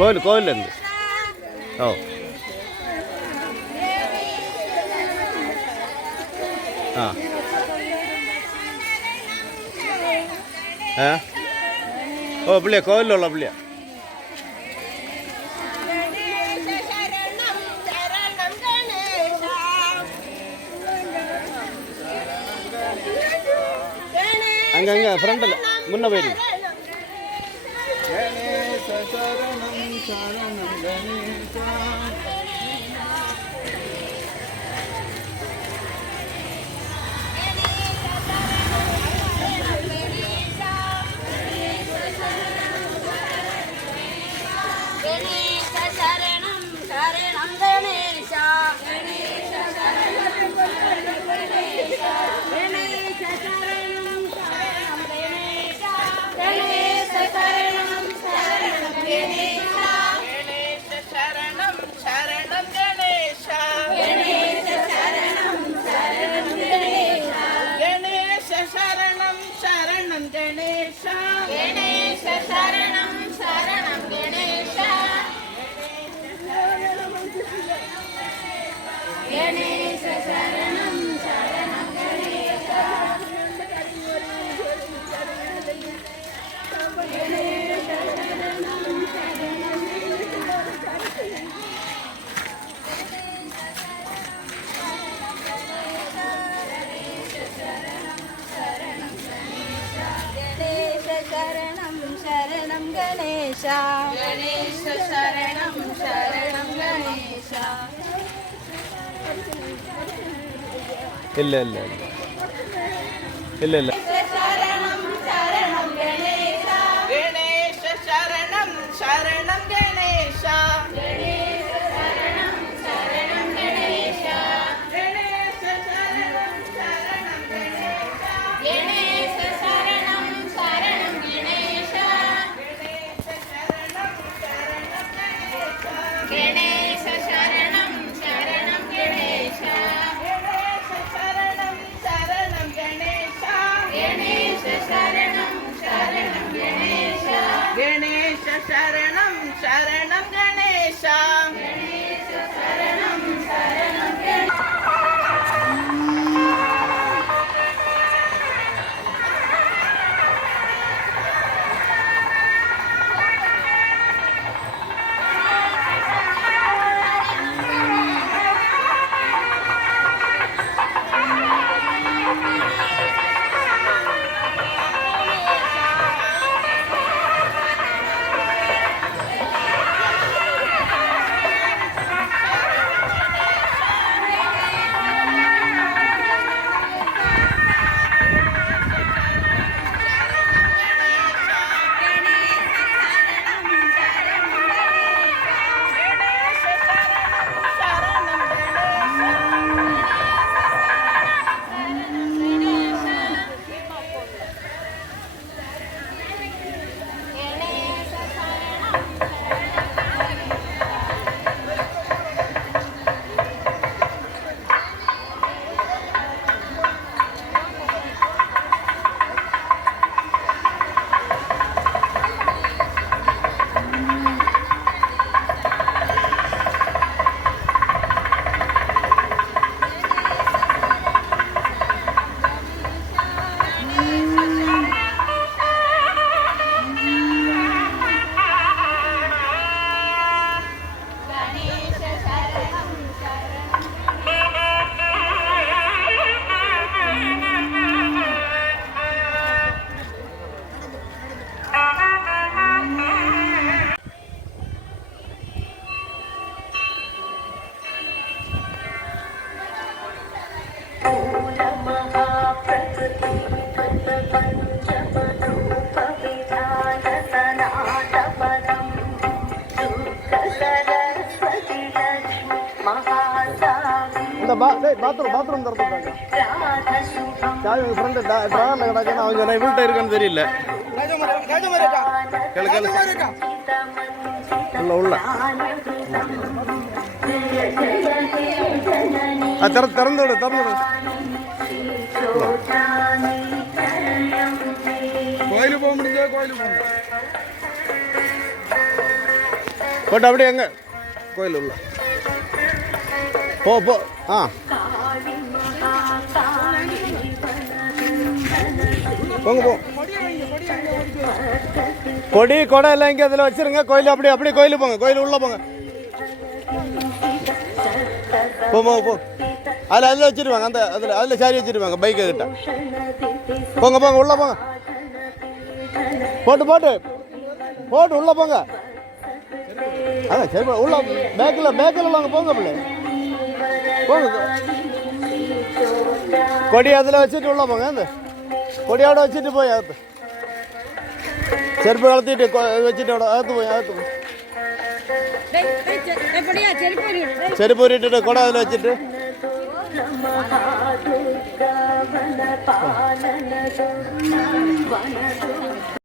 கோயிலேருந்து. ஓ ஆ ஆ ஓ பிள்ளையா கோயிலில் உள்ள பிள்ளையா? அங்கே ஃப்ரெண்டில் முன்ன போயிடுங்க. गणेश शरणं शरणं गणेश. ಇಲ್ಲ शरणं शरणं गणेश. गणेश शरणं शरणं गणेश. गणेश शरणं शरणं गणेश. गणेश शरणं शरणं गणेश. गणेश शरणं शरणं गणेश. गणेश शरणं शरणं गणेश. गणेश शरणं शरणं गणेश. गणेश शरणं शरणं गणेश. गणेश शरणं शरणं गणेश. பாத்ரூம் திறந்துட்டாங்க. சாவி உங்கள் ஃப்ரெண்டு ட்ராவலில் கிடக்குன்னு அவங்க நான் இவள்கிட்ட இருக்குன்னு தெரியல. உள்ள திறந்து விடு. கோயிலுக்கு போக முடிஞ்சா கோயிலுக்கு போங்க. போட்டு அப்படியே எங்க கோயில் உள்ள போ போ. ஆ போங்க போ. கொடி கொடை எல்லாம் இங்கே அதில் வச்சிருங்க. கோயில் அப்படியே அப்படியே கோயிலுக்கு போங்க. கோயில் உள்ளே போங்க. போங்க போ. அதில் வச்சுருவாங்க. அதில் சாரி வச்சுருவாங்க பைக்கை கிட்ட. போங்க போங்க உள்ளே போங்க. போட்டு உள்ளே போங்க. அதான் சரி உள்ள பேக்கில் வாங்க போங்க பிள்ளை போங்க. கொடி அதில் வச்சுட்டு உள்ள போங்க. அந்த கொடியோட வச்சுட்டு போய் அகத்து செருப்பு கலத்திட்டு வச்சுட்டு அகத்து போய் செருப்பு உரிட்டு கொடை அதில் வச்சுட்டு